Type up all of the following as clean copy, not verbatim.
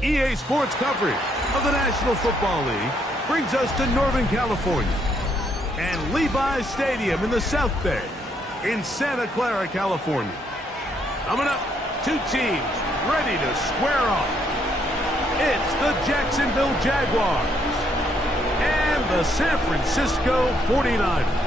EA Sports coverage of the National Football League brings us to Northern California and Levi's Stadium in the South Bay in Santa Clara, California. Coming up, two teams ready to square off. It's the Jacksonville Jaguars and the San Francisco 49ers.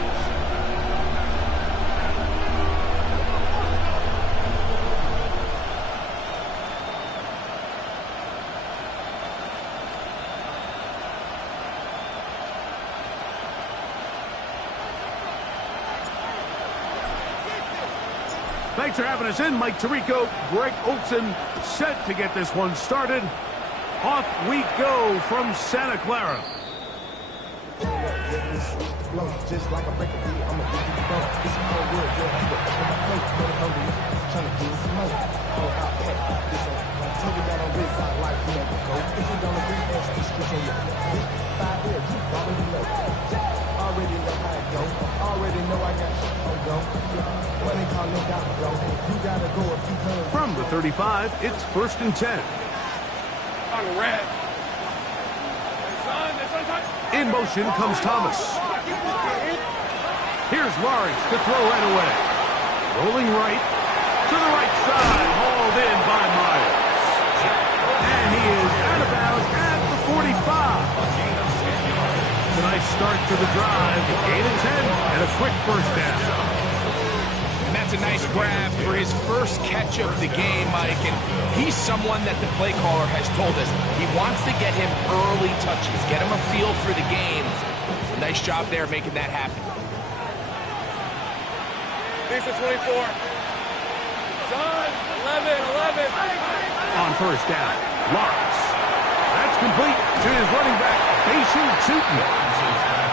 Thanks for having us in. Mike Tirico, Greg Olson, set to get this one started. Off we go from Santa Clara. Just like a record deal, I'm a big dog. This is more wood, yeah. You up on my plate, really hungry, trying to get some money. Oh, I'll pack this on. Take it down on this side like you never go. If you don't agree, ask the streets on your 5 years, you already know. Already know how it go. Already know I got shit on go. Money calling down the road. You gotta go if you come. From the 35, it's 1st and 10. On the red. In motion comes Thomas. Here's Lawrence to throw right away. Rolling right to the right side. Hauled in by Myers. And he is out of bounds at the 45. It's a nice start to the drive. 8 and 10 and a quick first down. And that's a nice grab for his first catch of the game, Mike. And he's someone that the play caller has told us he wants to get him early touches, get him a feel for the game. Nice job there making that happen. These are 24. John, 11. On first down, Lawrence. That's complete to his running back, Mason Tootin.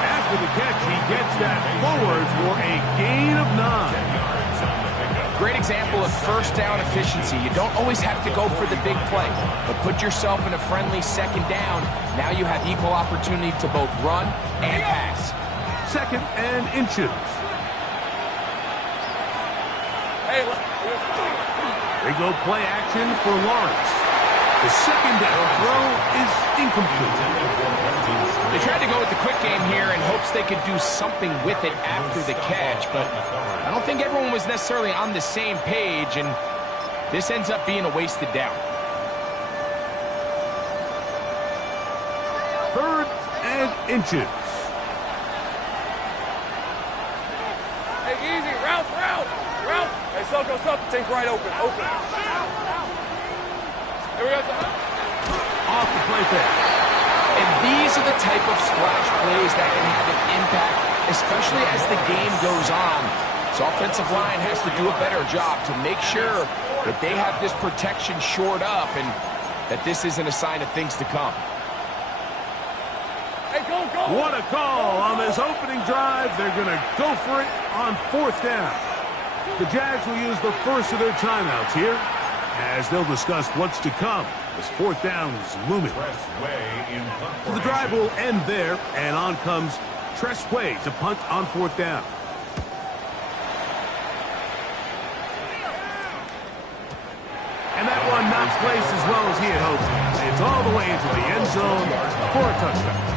After the catch, he gets that forward for a gain of 9. Great example of first down efficiency. You don't always have to go for the big play, but put yourself in a friendly second down. Now you have equal opportunity to both run and pass. 2nd and inches. Hey, They go play action for Lawrence. The second down throw is incomplete. They tried to go with the quick game here in hopes they could do something with it after the catch, but I don't think everyone was necessarily on the same page, and this ends up being a wasted down. 3rd and inches. hey, easy. Route. Hey, Suck. Take right open. Here we go, son. Off the play fake. And these are the type of splash plays that can have an impact, especially as the game goes on. So offensive line has to do a better job to make sure that they have this protection shored up and that this isn't a sign of things to come. Hey, go. What a call on this opening drive. They're going to go for it on 4th down. The Jags will use the first of their timeouts here as they'll discuss what's to come as 4th down is looming. So the drive will end there, and on comes Tressway to punt on 4th down. And that one not placed as well as he had hoped. It's all the way into the end zone for a touchdown.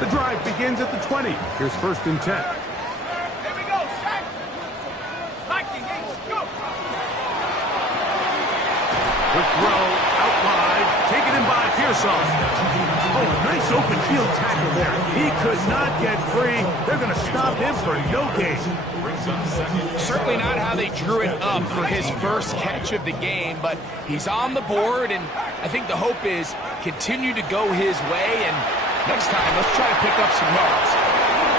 The drive begins at the 20. Here's 1st and 10. Here we go, Shaq. Go. Quick throw out wide, taken in by Pearson. Oh, nice open field tackle there. He could not get free. They're going to stop him for no gain. Certainly not how they drew it up for his first catch of the game, but he's on the board, and I think the hope is continue to go his way, and next time, let's try to pick up some yards.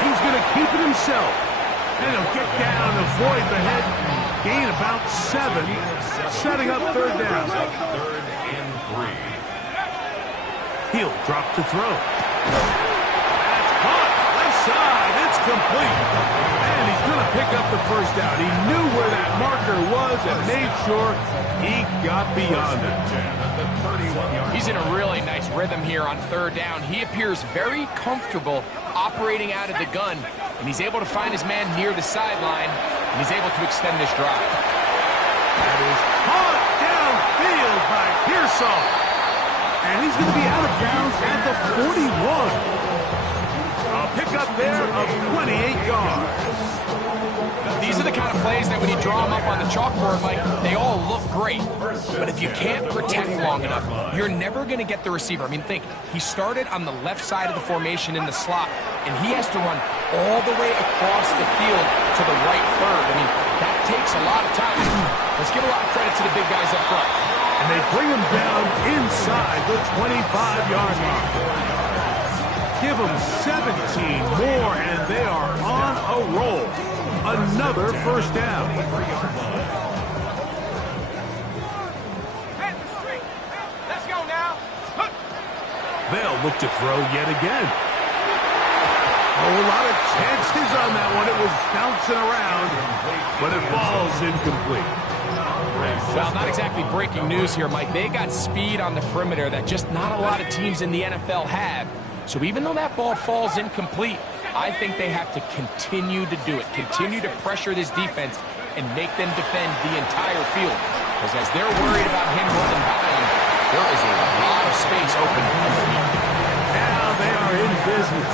He's going to keep it himself. And he'll get down, avoid the head, gain about 7, setting up 3rd down. 3rd and 3. He'll drop to throw. That's caught. Left side. It's complete. And he's going to pick up the first down. He knew where that marker was and made sure he got beyond it. He's in a really nice rhythm here on third down. He appears very comfortable operating out of the gun, and he's able to find his man near the sideline, and he's able to extend this drive. That is caught downfield by Pearsall. And he's going to be out of bounds at the 41. A pickup there of 28 yards. These are the kind of plays that when you draw them up on the chalkboard, like, they all look great. But if you can't protect long enough, you're never going to get the receiver. I mean, think, he started on the left side of the formation in the slot, and he has to run all the way across the field to the right third. I mean, that takes a lot of time. Let's give a lot of credit to the big guys up front. And they bring him down inside the 25-yard line. Give them 17 more, and they are on a roll. Another first down. Let's go now. They'll look to throw yet again. Oh, a lot of chances on that one. It was bouncing around, but it falls incomplete. Well, not exactly breaking news here, Mike. They got speed on the perimeter that just not a lot of teams in the NFL have. So even though that ball falls incomplete, I think they have to continue to do it, continue to pressure this defense and make them defend the entire field. Because as they're worried about him running by him, there is a lot of space open underneath. Now they are in business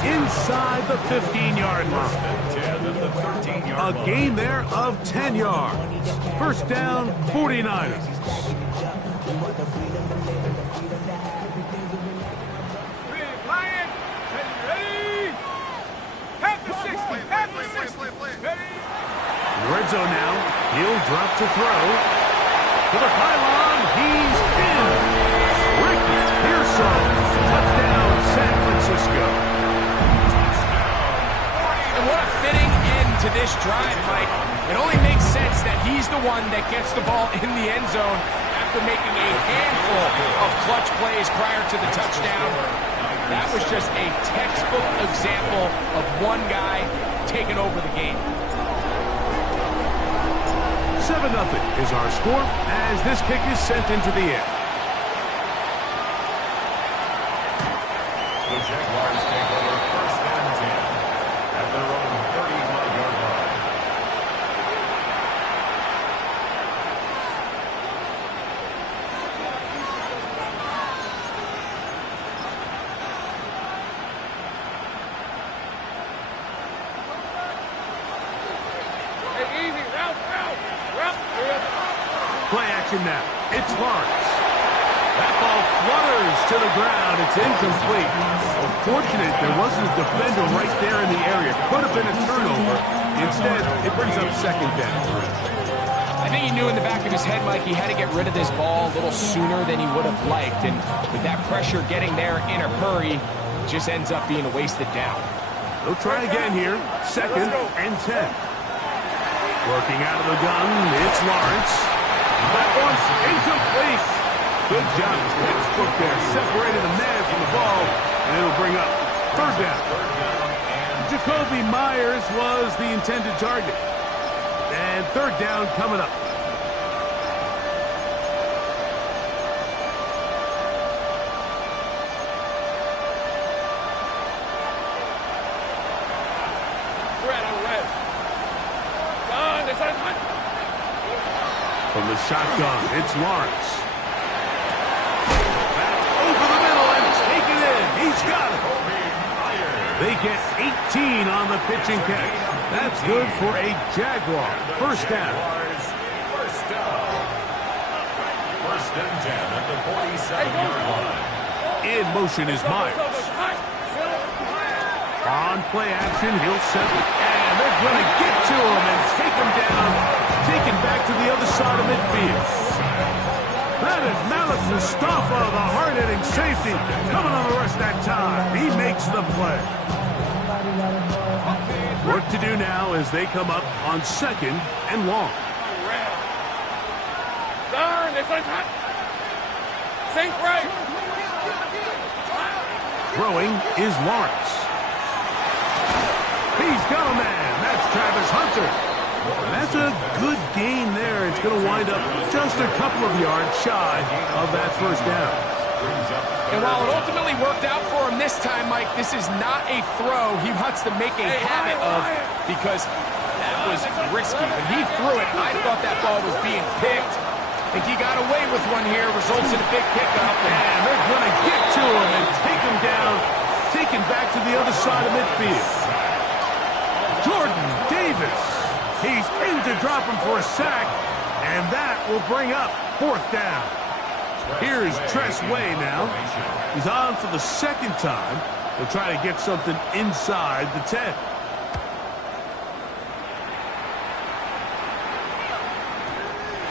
inside the 15-yard line. A gain there of 10 yards. First down, 49ers. Red zone now. He'll drop to throw. To the pylon. He's in. Ricky Pearsall. Touchdown, San Francisco. And what a fitting end to this drive, Mike. It only makes sense that he's the one that gets the ball in the end zone after making a handful of clutch plays prior to the touchdown. That was just a textbook example of one guy taking over the game. 7-0 is our score as this kick is sent into the air. The Jaguars take over first and 10 at their own 35-yard line. Hey, easy, route. Play action now. It's Lawrence. That ball flutters to the ground. It's incomplete. Fortunate there wasn't a defender right there in the area. Could have been a turnover. Instead, it brings up second down. I think he knew in the back of his head, Mike, he had to get rid of this ball a little sooner than he would have liked. And with that pressure getting there in a hurry, it just ends up being a wasted down. They'll try again here. Second and 10. Working out of the gun, it's Lawrence. That one's incomplete. Good job, textbook there. Separated the man from the ball, and it'll bring up third down. Jacoby Myers was the intended target. And third down coming up. From the shotgun, it's Lawrence. That's over the middle and taken in. He's got it. They get 18 on the pitch and catch. That's good for a Jaguar. First down. First and 10 at the 47-yard line. In motion is Myers. On play action, he'll settle. And they're going to get to him and take him down. Taken back to the other side of midfield. That is Malik Mustafa, the hard-hitting safety, coming on the rush that time. He makes the play. Work to do now as they come up on second and long. Sink right. Throwing is Lawrence. He's got a man. That's Hunter. And that's a good gain there. It's going to wind up just a couple of yards shy of that first down. And while it ultimately worked out for him this time, Mike, this is not a throw he wants to make a habit of, because that was risky. When he threw it, I thought that ball was being picked. I think he got away with one here, results in a big pickup. And they're going to get to him and take him down, take him back to the other side of midfield. Jordan Davis. He's in to drop him for a sack, and that will bring up fourth down. Here's Tress Way now. He's on for the second time. They'll try to get something inside the 10.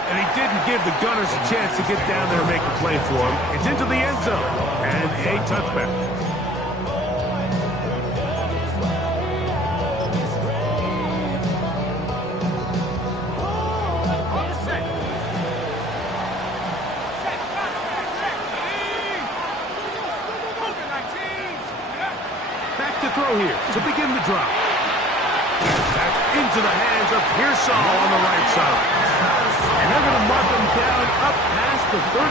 And he didn't give the Gunners a chance to get down there and make a play for him. It's into the end zone, and a touchback. Throw here to begin the drop. That's into the hands of Pearsall on the right side. And they're going to mark him down up past the 35.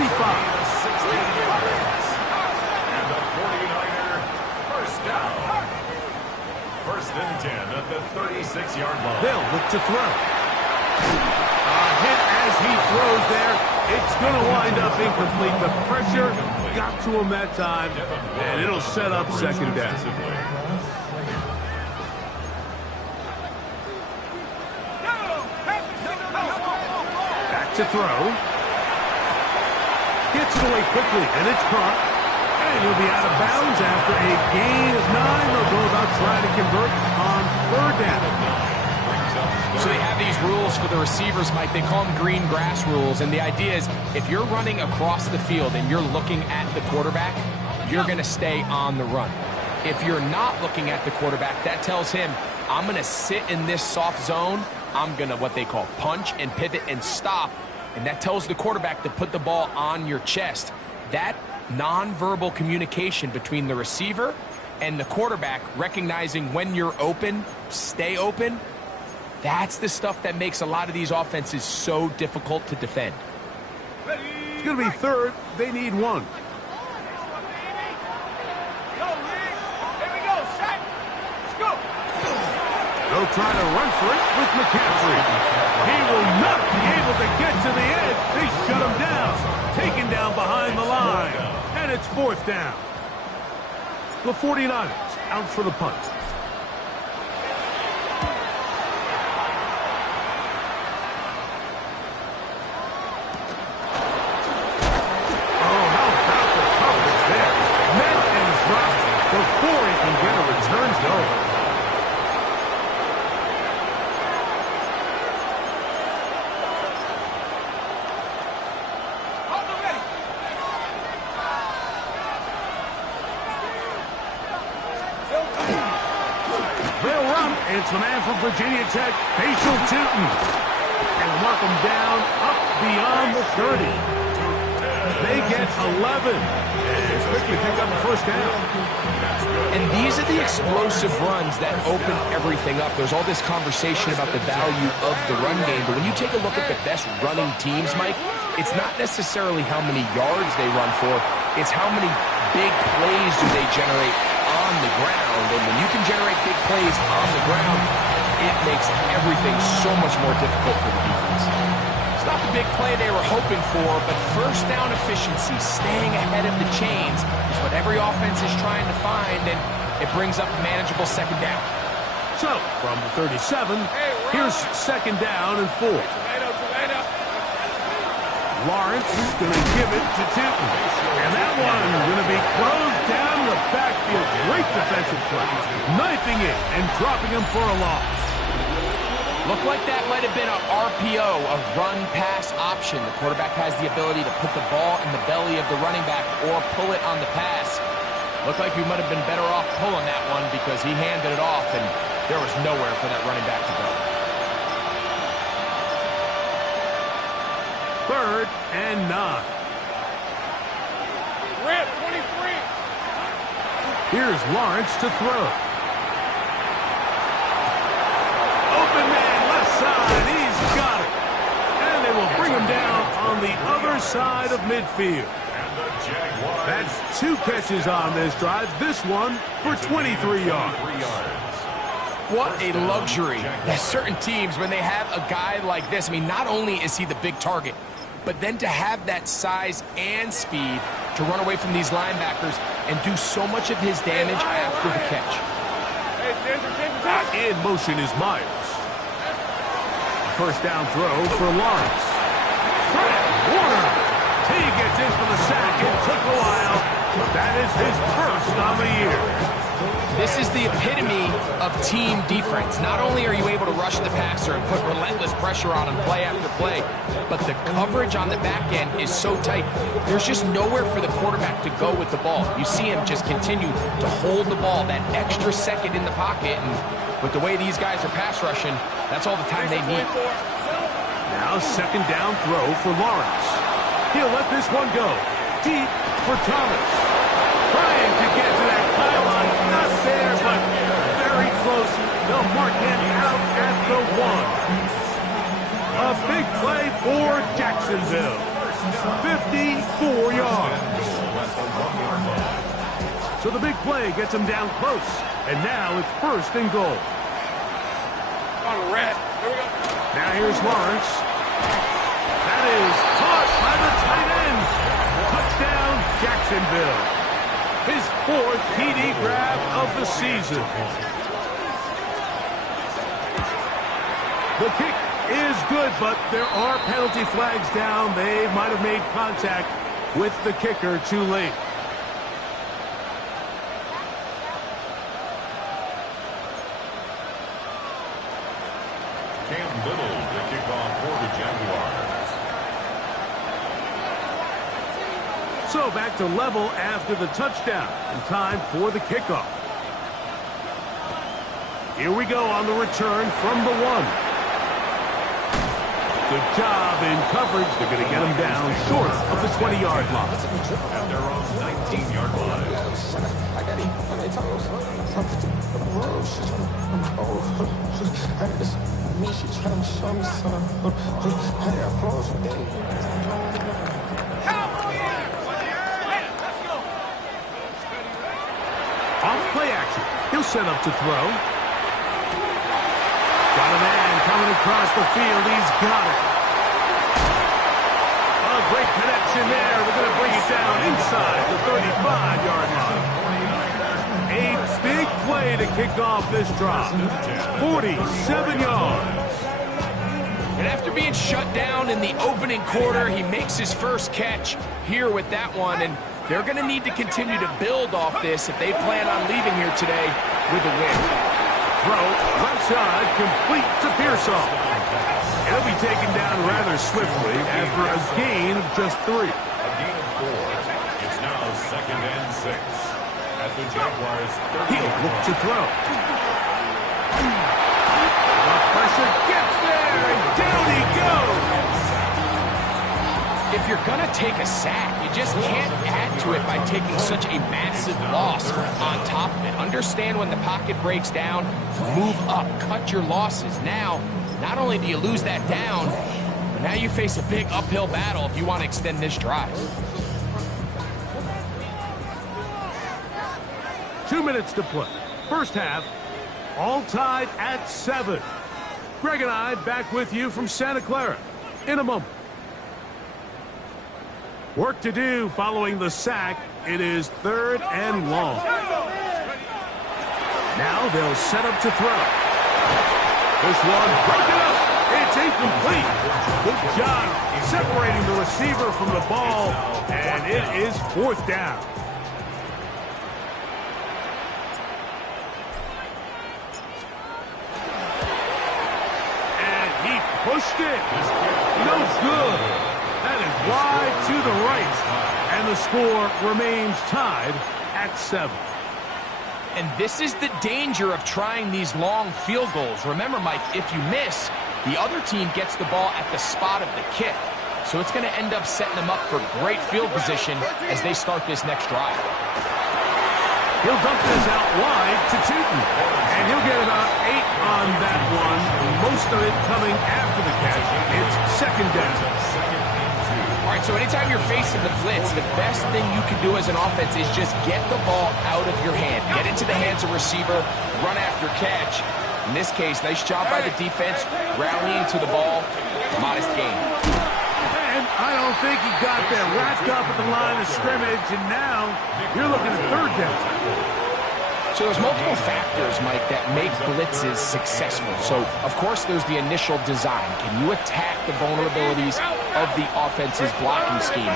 And the 49er first down. First and 10 at the 36-yard line. They'll look to throw. A hit as he throws there. It's going to wind up incomplete. The pressure got to him that time, and it'll set up second down. To throw. Gets it away quickly, and it's caught. And he'll be out of bounds after a gain of 9. They'll go about trying to convert on third down. So they have these rules for the receivers, Mike. They call them green grass rules, and the idea is if you're running across the field and you're looking at the quarterback, you're going to stay on the run. If you're not looking at the quarterback, that tells him, I'm going to sit in this soft zone. I'm going to what they call punch and pivot and stop. And that tells the quarterback to put the ball on your chest. That nonverbal communication between the receiver and the quarterback, recognizing when you're open, stay open, that's the stuff that makes a lot of these offenses so difficult to defend. It's going to be third. They need one. They'll try to run for it with McCaffrey. He will not be able to get to the edge. They shut him down. Taken down behind the line. And it's fourth down. The 49ers out for the punt. Oh, how about the coverage there? Met and dropped before he can get a return goal. It's the man from Virginia Tech, Facial Tootin. And mark him down up beyond the 30. They get 11. And quickly pick up the first down. And these are the explosive runs that open everything up. There's all this conversation about the value of the run game, but when you take a look at the best running teams, Mike, it's not necessarily how many yards they run for, it's how many big plays do they generate on the ground. And when you can generate big plays on the ground, it makes everything so much more difficult for the defense. It's not the big play they were hoping for, but first down efficiency, staying ahead of the chains, is what every offense is trying to find, and it brings up a manageable second down. So, from the 37, here's second down and 4. Lawrence is going to give it to Tootin. And that one is going to be closed down the backfield. Great defensive play. Knifing it and dropping him for a loss. Looked like that might have been an RPO, a run-pass option. The quarterback has the ability to put the ball in the belly of the running back or pull it on the pass. Looked like he might have been better off pulling that one because he handed it off, and there was nowhere for that running back to go. Third and 9. Rip, 23. Here's Lawrence to throw. side of midfield. That's 2 catches on this drive. This one for 23 yards. What a luxury. There's certain teams, when they have a guy like this, I mean, not only is he the big target, but then to have that size and speed to run away from these linebackers and do so much of his damage after the catch. In motion is Myers. First down throw for Lawrence. Fred Warner. He gets in for the sack. It took a while, but that is his first on the year. This is the epitome of team defense. Not only are you able to rush the passer and put relentless pressure on him play after play, but the coverage on the back end is so tight. There's just nowhere for the quarterback to go with the ball. You see him just continue to hold the ball that extra second in the pocket, and with the way these guys are pass rushing, that's all the time they need. Now second down throw for Lawrence. He'll let this one go. Deep for Thomas. Trying to get to that pylon. Not there, but very close. They'll mark him out at the 1. A big play for Jacksonville. 54 yards. So the big play gets him down close. And now it's first and goal. On the red. Here we go. Now here's Lawrence. That is caught by the tight end. Touchdown, Jacksonville. His 4th TD grab of the season. The kick is good, but there are penalty flags down. They might have made contact with the kicker too late. Cam Little to kick off for the Jaguars. So back to level after the touchdown, and time for the kickoff. Here we go on the return from the 1. Good job in coverage. They're going to get him down short of the 20-yard line. At their own 19-yard line. Off play action. He'll set up to throw. Got a man coming across the field. He's got it. A great connection there. They're going to bring it down inside the 35-yard line. A big play to kick off this drive. 47 yards. And after being shut down in the opening quarter, he makes his first catch here with that one, and they're going to need to continue to build off this if they plan on leaving here today with a win. Throw left side, complete to Pearsall. He'll be taken down rather swiftly after a gain of just 3. A gain of 4. It's now 2nd and 6. At the Jaguars' 30. He'll look to throw. The pressure gets there, and down he goes. If you're going to take a sack, you just can't add to it by taking such a massive loss on top of it. Understand when the pocket breaks down, move up, cut your losses. Now, not only do you lose that down, but now you face a big uphill battle if you want to extend this drive. 2 minutes to play. First half, all tied at 7. Greg and I back with you from Santa Clara in a moment. Work to do following the sack. It is 3rd and long. Now they'll set up to throw. This one broken up. It's incomplete. Good job separating the receiver from the ball, and it is 4th down. And he pushed it. No good. That is wide to the right, and the score remains tied at 7. And this is the danger of trying these long field goals. Remember, Mike, if you miss, the other team gets the ball at the spot of the kick. So it's going to end up setting them up for great field position as they start this next drive. He'll dump this out wide to Tootin, and he'll get about 8 on that one, most of it coming after the catch. It's 2nd down. All right, so anytime you're facing the blitz, the best thing you can do as an offense is just get the ball out of your hand. Get into the hands of receiver, run after catch. In this case, nice job by the defense, rallying to the ball. Modest gain. And I don't think he got there. Wrapped up at the line of scrimmage, and now you're looking at third down. So there's multiple factors, Mike, that make blitzes successful. So, of course, there's the initial design. Can you attack the vulnerabilities of the offense's blocking scheme?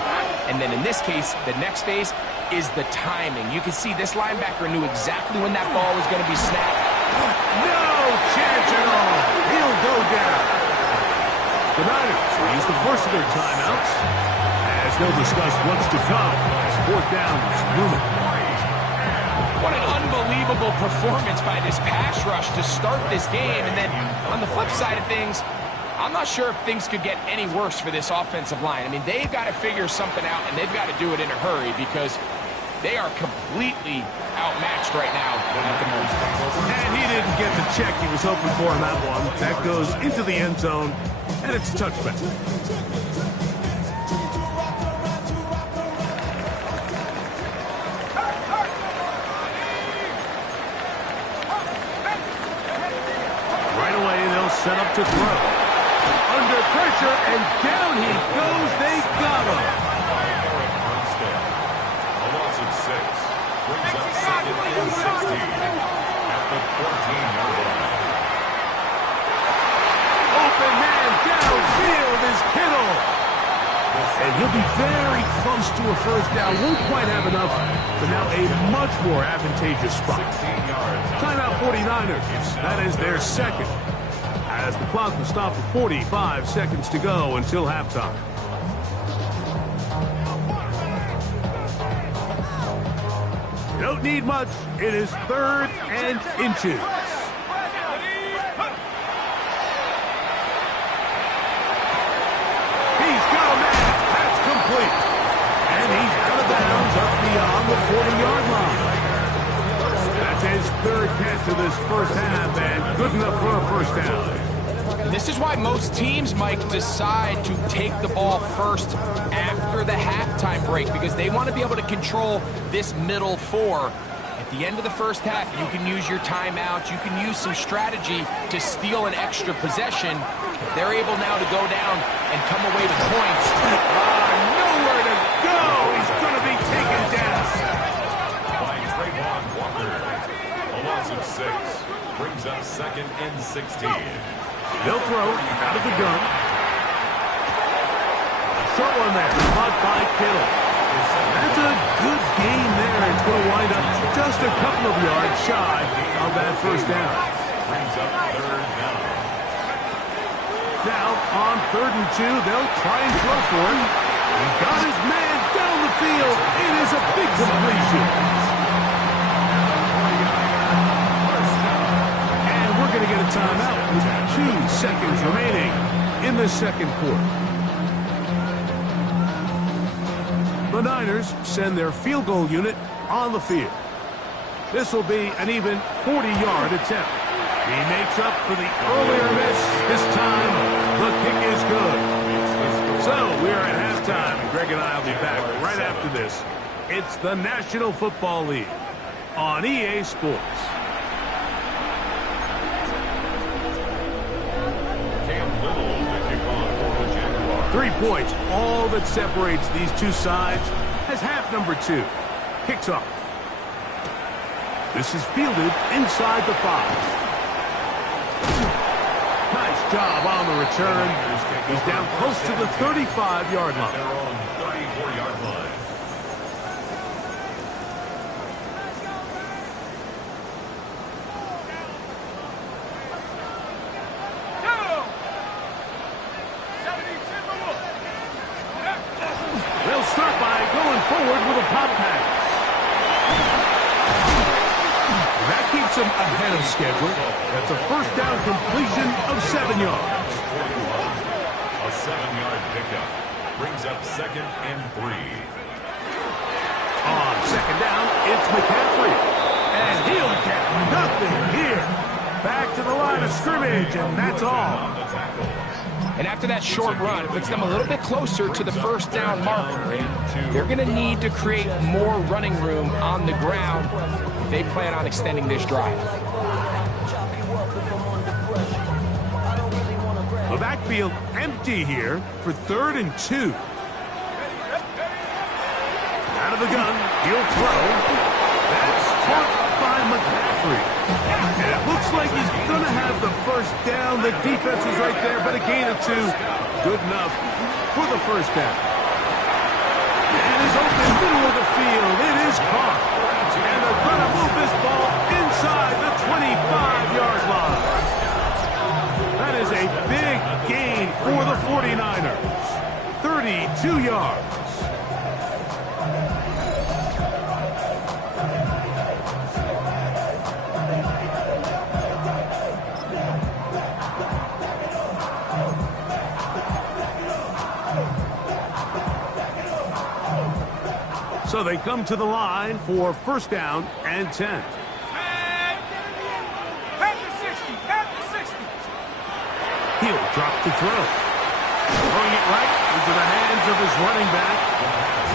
And then in this case, the next phase is the timing. You can see this linebacker knew exactly when that ball was going to be snapped. No chance at all. He'll go down. The Niners will use the first of their timeouts as they'll discuss what's to come as fourth down is looming. What an unbelievable performance by this pass rush to start this game. And then on the flip side of things, I'm not sure if things could get any worse for this offensive line. I mean, they've got to figure something out, and they've got to do it in a hurry because they are completely outmatched right now at the moment. And he didn't get the check he was hoping for on that one. That goes into the end zone, and it's a touchback. Set up to throw. Under pressure, and down he goes. They got him. A loss of 6. Brings up second and 16 at the 14-yard line. Open man downfield is Kittle. And he'll be very close to a first down. Won't quite have enough, but now a much more advantageous spot. Timeout 49ers. That is their second. As the clock will stop at 45 seconds to go until halftime. Don't need much. It is third and inches. He's got a man. That's complete. And he's out of bounds up beyond the 40-yard line. That's his third catch of this first half, and good enough for a first down. This is why most teams, Mike, decide to take the ball first after the halftime break because they want to be able to control this middle four. At the end of the first half, you can use your timeout. You can use some strategy to steal an extra possession. If they're able now to go down and come away with points. Nowhere to go. He's going to be taken down. By Trayvon Walker. A loss of 6. Brings up second and 16. They'll throw out of the gun. Short one there, caught by Kittle. That's a good gain there. It's going to wind up just a couple of yards shy of that first down. Brings up third down. Now, on 3rd and 2, they'll try and throw for him. He's got his man down the field. It is a big completion. Going to get a timeout with 2 seconds remaining in the second quarter. The Niners send their field goal unit on the field. This will be an even 40-yard attempt. He makes up for the earlier miss. This time, the kick is good. So, we're at halftime, and Greg and I will be back right after this. It's the National Football League on EA Sports. 3 points, all that separates these two sides, as half number 2 kicks off. This is fielded inside the 5. Nice job on the return. He's down close to the 35-yard line. They're on 34-yard line. They'll start by going forward with a pop pass. That keeps him ahead of schedule. That's a first down completion of 7 yards. A 7-yard pickup brings up second and 3. On second down, it's McCaffrey. And he'll get nothing here. Back to the line of scrimmage, and that's all. On the tackle. And after that short run, it puts them a little bit closer to the first down marker. And they're going to need to create more running room on the ground if they plan on extending this drive. The backfield empty here for 3rd and 2. Out of the gun, he'll throw. That's caught by McCaffrey. And it looks like he's going to have the first down. The defense was right there, but a gain of 2. Good enough for the first down. And is open middle of the field. It is caught. And they're going to move this ball inside the 25-yard line. That is a big gain for the 49ers. 32 yards. So they come to the line for first down and 10. He'll drop to throw. Throwing it right into the hands of his running back.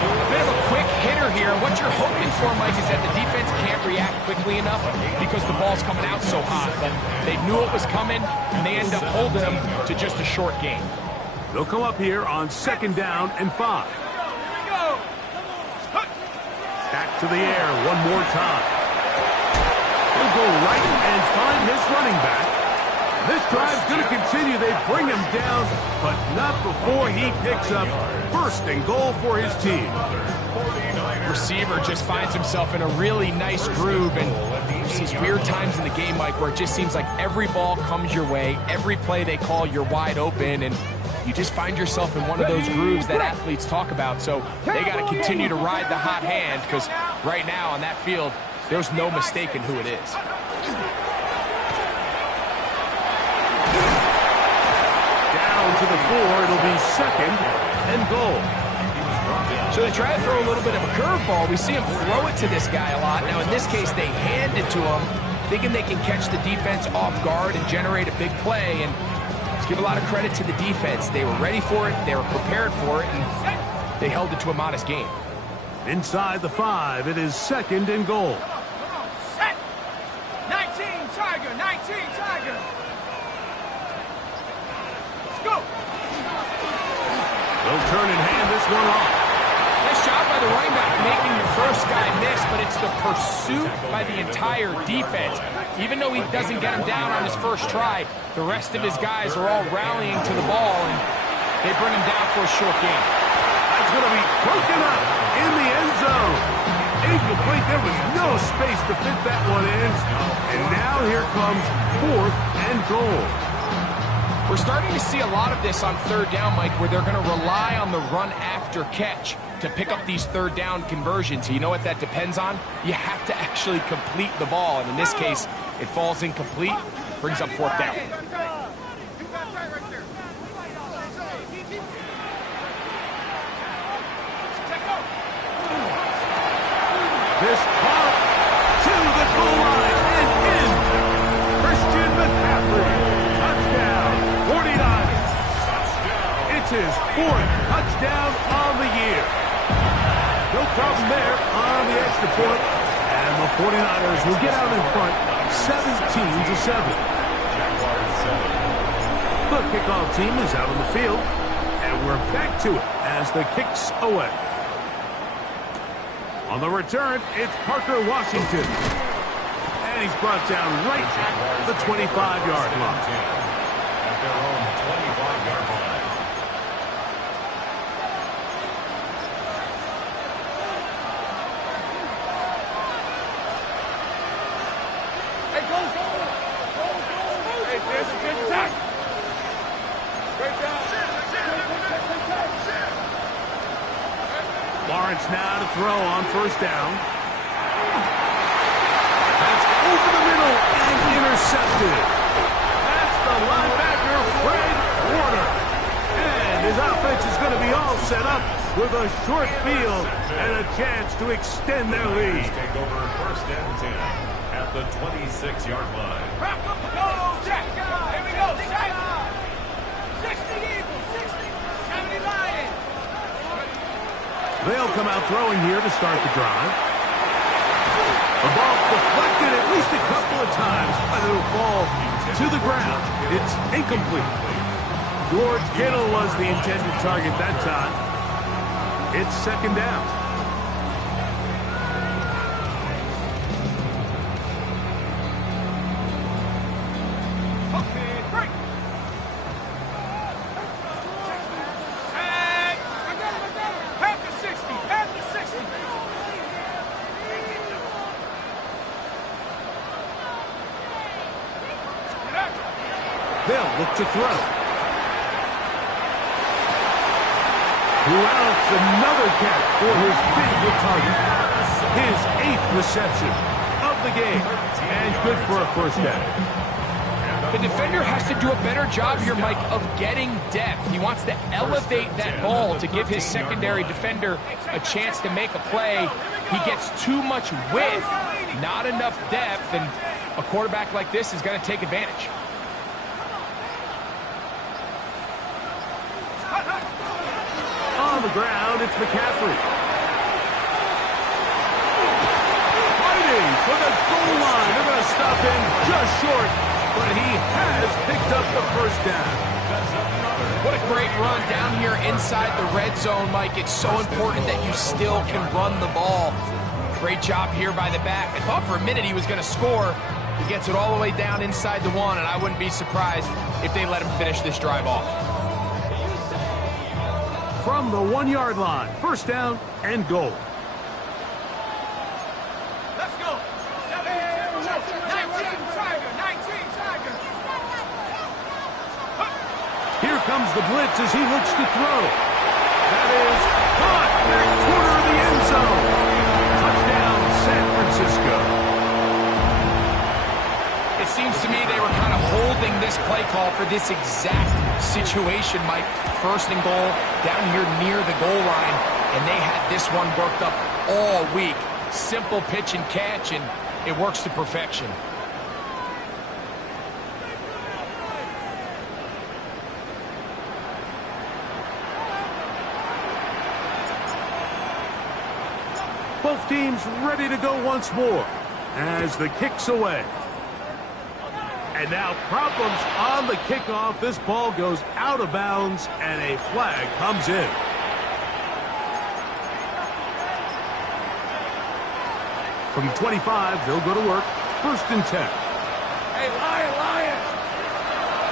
A bit of a quick hitter here. What you're hoping for, Mike, is that the defense can't react quickly enough because the ball's coming out so hot. But they knew it was coming, and they end up holding them to just a short gain. They'll come up here on 2nd down and 5. Back to the air one more time. He'll go right and find his running back. This drive's going to continue. They bring him down, but not before he picks up 1st and goal for his team. Receiver just finds himself in a really nice groove, and there's these weird times in the game, Mike, where it just seems like every ball comes your way, every play they call, you're wide open, and you just find yourself in one of those grooves that athletes talk about. So they got to continue to ride the hot hand, because right now on that field, there's no mistaking who it is. Down to the 4, it'll be 2nd and goal. So they try to throw a little bit of a curveball. We see him throw it to this guy a lot. Now in this case, they hand it to him, thinking they can catch the defense off guard and generate a big play. And let's give a lot of credit to the defense. They were ready for it, they were prepared for it, and they held it to a modest game. Inside the 5, it is 2nd and goal. Set! 19 Tiger, 19 Tiger! Let's go! They'll turn and hand this one off. Nice job by the running back making the first guy miss, but it's the pursuit by the entire defense. Even though he doesn't get him down on his first try, the rest of his guys are all rallying to the ball, and they bring him down for a short gain. That's going to be broken up in the end zone. Incomplete. There was no space to fit that one in. And now here comes 4th and goal. We're starting to see a lot of this on 3rd down, Mike, where they're going to rely on the run after catch to pick up these 3rd down conversions. You know what that depends on? You have to actually complete the ball, and in this case, it falls incomplete, brings up 4th down. This caught to the goal line and in. Christian McCaffrey. Touchdown. 49ers. It's his 4th touchdown on the year. No problem there on the extra point. And the 49ers will get out in front 17-7. The kickoff team is out on the field. And we're back to it as the kick's away. On the return, it's Parker Washington. And he's brought down right at the 25-yard line. At their own 25-yard line. Hey, go! Hey, there's a good attack! Great job! Lawrence now to throw on 1st down. That's over the middle and intercepted. That's the linebacker, Fred Warner. And his offense is going to be all set up with a short field and a chance to extend their lead. Take over 1st and 10 at the 26-yard line. Wrap up the goal, Jack! Here we go, Jack! 60 easy! come out throwing here to start the drive. The ball deflected at least a couple of times, but it'll fall to the ground. It's incomplete. George Kittle was the intended target that time. It's second down. Okay, break. Tag. Half to 60. Half to 60. They'll look to throw. Throughout another catch for his favorite target. His 8th reception of the game. And good for a first down. The defender has to do a better job here, Mike, of getting depth. He wants to elevate that ball to give his secondary defender a chance to make a play. He gets too much width, not enough depth, and a quarterback like this is going to take advantage. On the ground, it's McCaffrey. Fighting for the goal line. They're going to stop him just short, but he has picked up the first down. What a great run down here inside the red zone, Mike. It's so important that you still can run the ball. Great job here by the back. I thought for a minute he was going to score. He gets it all the way down inside the 1, and I wouldn't be surprised if they let him finish this drive off. From the 1-yard line, first down and goal. Let's go. 19 Tiger. 19 Tiger. Here comes the blitz as he looks to throw. That is caught back corner of the end zone. Touchdown, San Francisco. It seems to me they were kind of holding this play call for this exact situation, Mike. First and goal, down here near the goal line, and they had this one worked up all week. Simple pitch and catch, and it works to perfection. Both teams ready to go once more as the kick's away. And now problems on the kickoff. This ball goes out of bounds, and a flag comes in. From 25, they'll go to work. First and 10. Hey, Lion!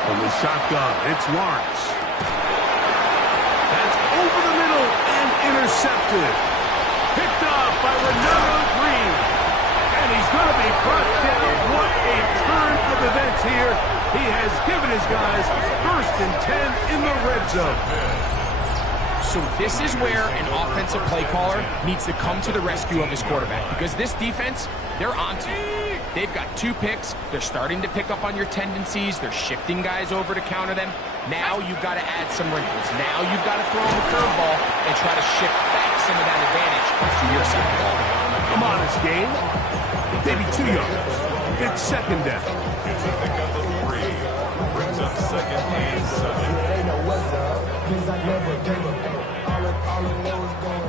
From the shotgun, it's Lawrence. That's over the middle and intercepted. Picked off by Renato Green. And he's going to be brought down. What a turn of events here. He has given his guys first and 10 in the red zone. So this is where an offensive play caller needs to come to the rescue of his quarterback, because this defense, they're onto you. They've got 2 picks. They're starting to pick up on your tendencies. They're shifting guys over to counter them. Now you've got to add some wrinkles. Now you've got to throw them a curveball and try to shift back some of that advantage to your side of the ball. A modest gain. Maybe 2 yards. It's second down. It's a pickup of 3. Brings up second and 7. They know what's up, 'cause I never gave up. All I know is going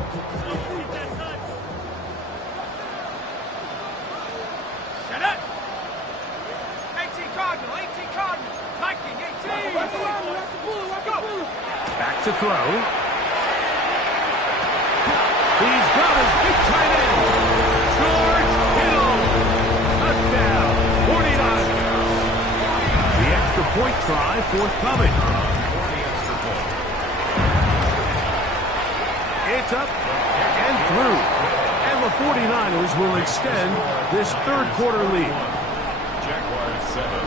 Shut up. 18 Cardinal. 18 Cardinal. Viking. 18. Go. Back to throw. He's got his big tight end. George Kittle. Touchdown. 49. The extra point try forthcoming. It's up and through. And the 49ers will extend this third quarter lead. Jaguars 7.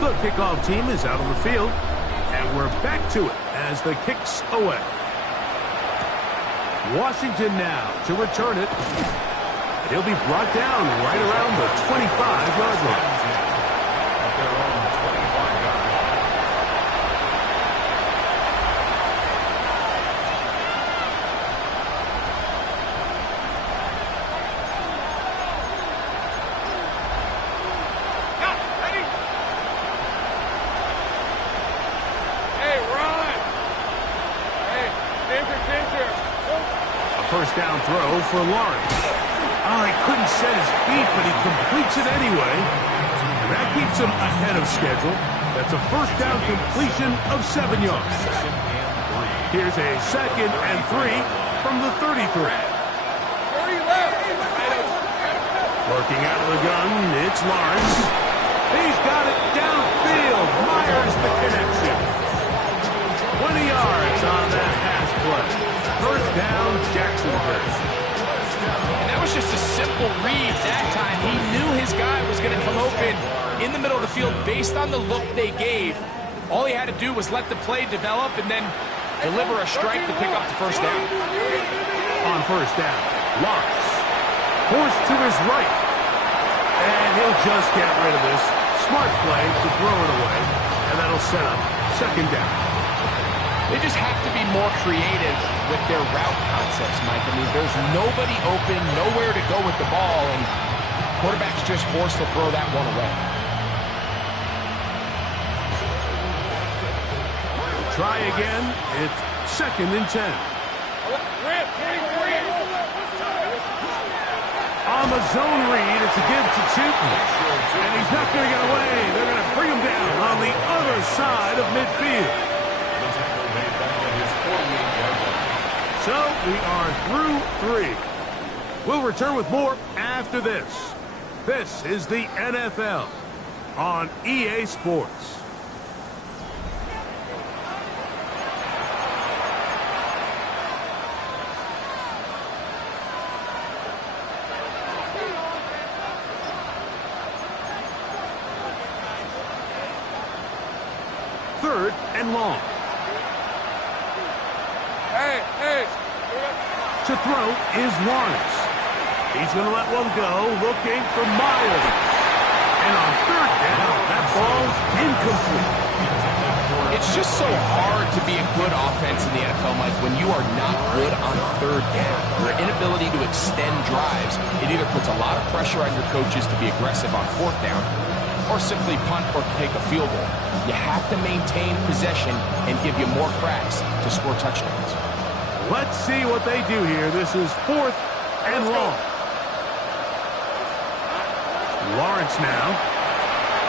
The kickoff team is out on the field, and we're back to it as the kick's away. Washington now to return it. He'll be brought down right around the 25-yard line. At their own 25-yard line. first down throw for Lawrence. Oh, he couldn't set his feet, but he completes it anyway. And that keeps him ahead of schedule. That's a first down completion of 7 yards. Here's a 2nd and 3 from the 33. Working out of the gun, it's Lawrence. He's got it downfield. Myers the connection. 20 yards on that pass play. First down, Jacksonville. And that was just a simple read that time. He knew his guy was going to come open in the middle of the field based on the look they gave. All he had to do was let the play develop and then deliver a strike to pick up the first down. On first down, Lawrence forced to his right. And he'll just get rid of this. Smart play to throw it away. And that'll set up 2nd down. They just have to be more creative with their route concepts, Mike. I mean, there's nobody open, nowhere to go with the ball, and quarterback's just forced to throw that one away. Try again. It's 2nd and 10. On the zone read, it's a give to Chilton. And he's not going to get away. They're going to bring him down on the other side of midfield. So we are through 3. We'll return with more after this. This is the NFL on EA Sports. Third and long. Hey. To throw is Lawrence. He's going to let one go, looking for Myers. And on 3rd down, that ball's incomplete. It's just so hard to be a good offense in the NFL, Mike, when you are not good on 3rd down. Your inability to extend drives, it either puts a lot of pressure on your coaches to be aggressive on 4th down, or simply punt or take a field goal. You have to maintain possession and give you more cracks to score touchdowns. Let's see what they do here. This is 4th and long. Lawrence now.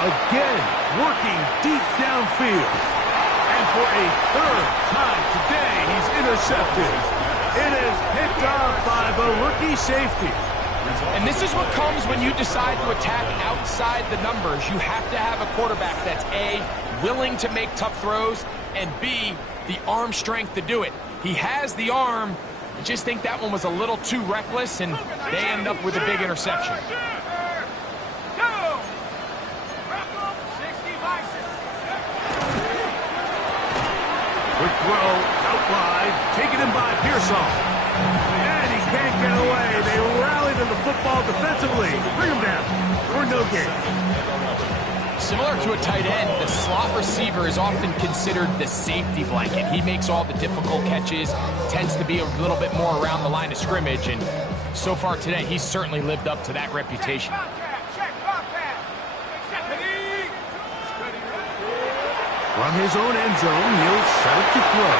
Again, working deep downfield. And for a 3rd time today, he's intercepted. It is picked off by the rookie safety. And this is what comes when you decide to attack outside the numbers. You have to have a quarterback that's A, willing to make tough throws, and B, the arm strength to do it. He has the arm. I just think that one was a little too reckless, and they end up with a big interception. Quick throw out wide, taken in by Pearsall. And he can't get away. They rallied to the football defensively. Bring him down for no gain. Similar to a tight end, the slot receiver is often considered the safety blanket. He makes all the difficult catches, tends to be a little bit more around the line of scrimmage, and so far today, he's certainly lived up to that reputation. From his own end zone, he'll set it to throw.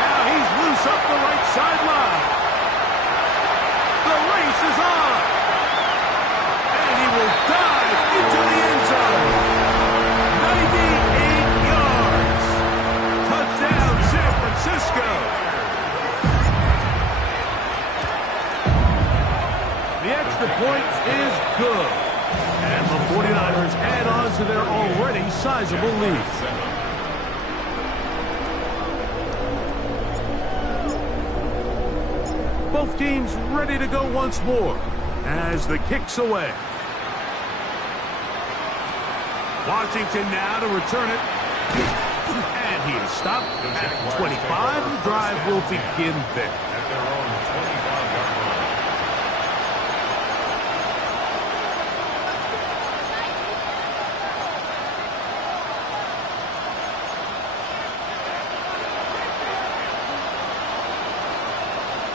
Now he's loose up the right sideline. The race is on. And he will dive into the end zone. 98 yards. Touchdown, San Francisco. The extra point is good. And the 49ers add on to their already sizable lead. Both teams ready to go once more as the kick's away. Washington now to return it. And he is stopped at 25. The drive will begin there. At their own 25-yard line.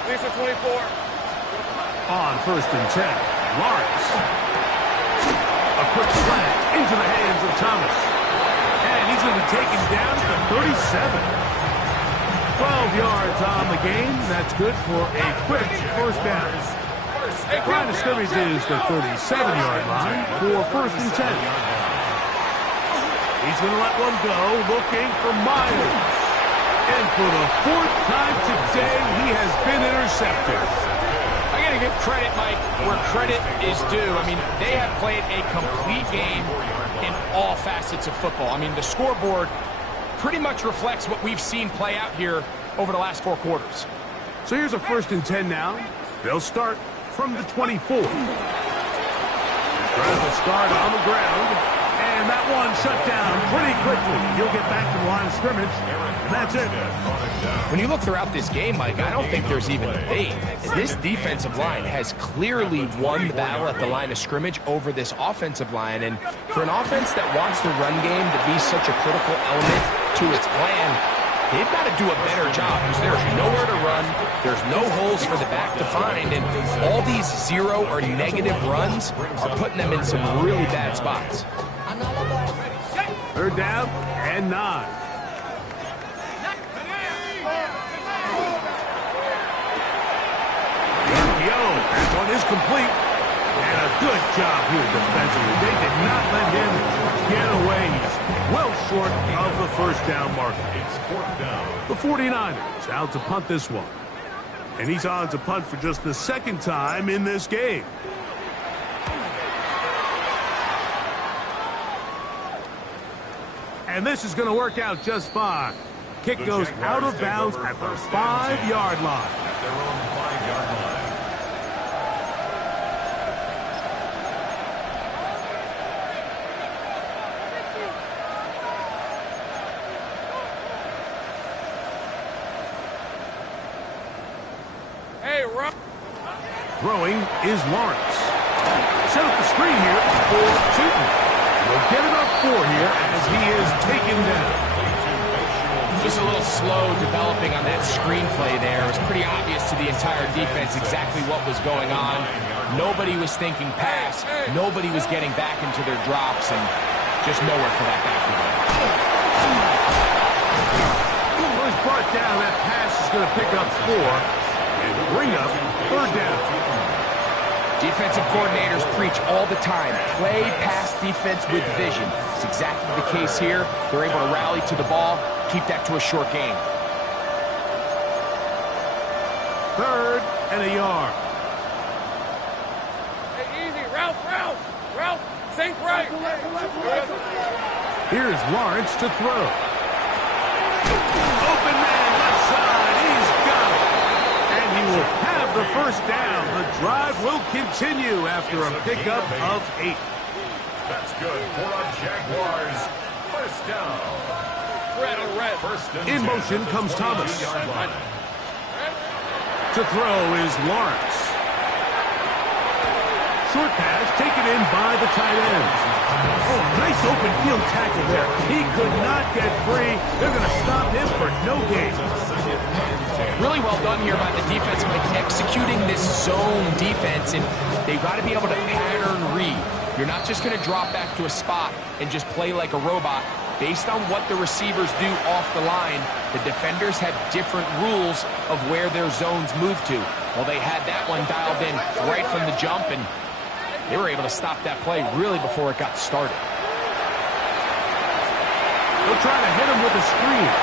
Lisa 24. On 1st and 10, Lawrence. A quick slant into the hands of Thomas. And he's going to be taken down to the 37. 12 yards on the game. That's good for a quick first down. Line of scrimmage is the 37-yard line for first and 10. He's going to let one go, looking for Myers. And for the fourth time today, he has been intercepted. I got to give credit, Mike, where credit is due. I mean, they have played a complete game in all facets of football. I mean, the scoreboard pretty much reflects what we've seen play out here over the last 4 quarters. So here's a first and 10 now. They'll start from the 24. Trying to start on the ground. And that one shut down pretty quickly. He'll get back to the line of scrimmage. And that's it. When you look throughout this game, Mike, I don't think there's even a debate. This defensive line has clearly won the battle at the line of scrimmage over this offensive line. And for an offense that wants the run game to be such a critical element to its plan, they've got to do a better job because there's nowhere to run. There's no holes for the back to find. And all these 0 or negative runs are putting them in some really bad spots. Third down and 9. That one is complete. And a good job here defensively. They did not let him get away. He's well short of the first down marker. It's 4th down. The 49ers out to punt this one. And he's on to punt for just the second time in this game. And this is going to work out just fine. Kick goes out of bounds at the 5-yard line. At their own 5-yard line. Throwing is Lawrence. Set up the screen here for Tootin. We'll get it up 4 here as he is taken down. Just a little slow developing on that screenplay there. It was pretty obvious to the entire defense exactly what was going on. Nobody was thinking pass. Nobody was getting back into their drops, and just nowhere for that back to go. Well, he's brought down. That pass is going to pick up 4 and bring up 3rd down. Defensive coordinators preach all the time, play pass defense with vision. It's exactly the case here. They're able to rally to the ball, keep that to a short game. 3rd and a yard. Hey, easy. Ralph. Think right. Here's Lawrence to throw. Open man left side. He's got it. And he will have the first down. The drive will continue after a pickup of 8. That's good for a Jaguars. First down. First and In 10. motion comes Thomas. 42-yard line. To throw is Lawrence. Short pass taken in by the tight end. Oh, nice open field tackle there. He could not get free. They're going to stop him for no gain. Really well done here by the defense, like executing this zone defense, and they've got to be able to pattern read. You're not just going to drop back to a spot and just play like a robot. Based on what the receivers do off the line, the defenders have different rules of where their zones move to. Well, they had that one dialed in right from the jump, and they were able to stop that play really before it got started. They'll try to hit him with a screen.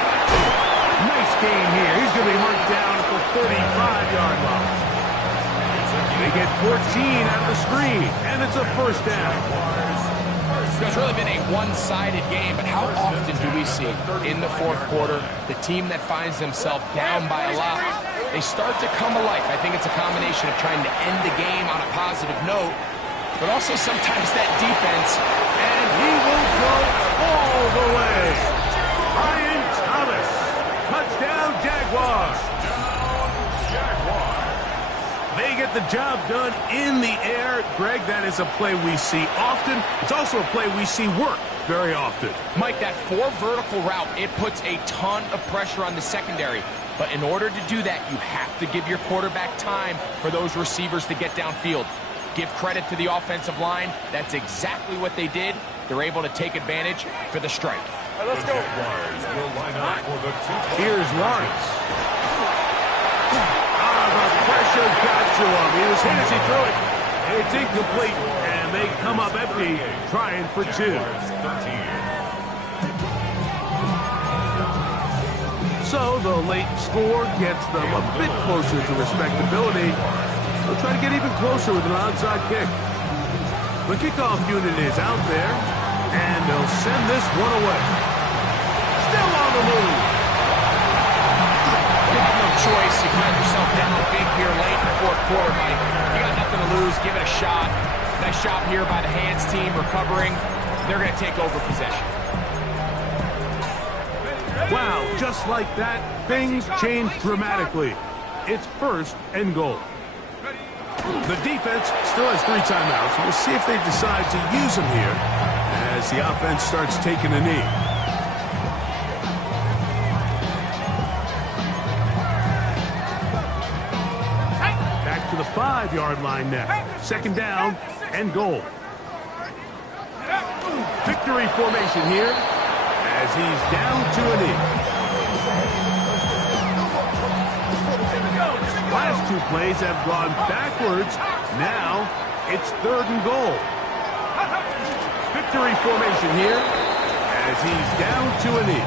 Nice game here. He's going to be marked down at the 35-yard line. They get 14 out of the screen, and it's a first down. It's really been a one-sided game, but how often do we see in the 4th quarter the team that finds themselves down by a lot, they start to come alive? I think it's a combination of trying to end the game on a positive note, but also sometimes that defense. And he will go all the way. Brian Thomas. Touchdown, Jaguars. They get the job done in the air. Greg, that is a play we see often. It's also a play we see work very often. Mike, that 4 vertical route, it puts a ton of pressure on the secondary. But in order to do that, you have to give your quarterback time for those receivers to get downfield. Give credit to the offensive line. That's exactly what they did. They're able to take advantage for the strike. Hey, let's The go. Jaguars will line up for the 2-point. Here's Lawrence. The pressure got to him. He was hit as he threw it. It's incomplete, and they come up empty, trying for 2. Jaguars 13. So the late score gets them a bit closer to respectability. They'll try to get even closer with an onside kick. The kickoff unit is out there, and they'll send this one away. Still on the move. You have no choice. You find yourself down big here late in the fourth quarter, Mike. You got nothing to lose. Give it a shot. Nice job here by the hands team recovering. They're going to take over possession. Wow, just like that, things change dramatically. It's 1st and goal. The defense still has 3 timeouts. We'll see if they decide to use them here as the offense starts taking a knee. Back to the 5-yard line now. 2nd down and goal. Victory formation here as he's down to a knee. Last 2 plays have gone backwards. Now it's 3rd and goal. Victory formation here as he's down to a knee.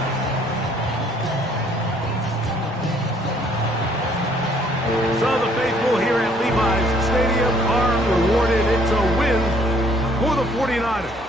So the faithful here at Levi's Stadium are rewarded. It's a win for the 49ers.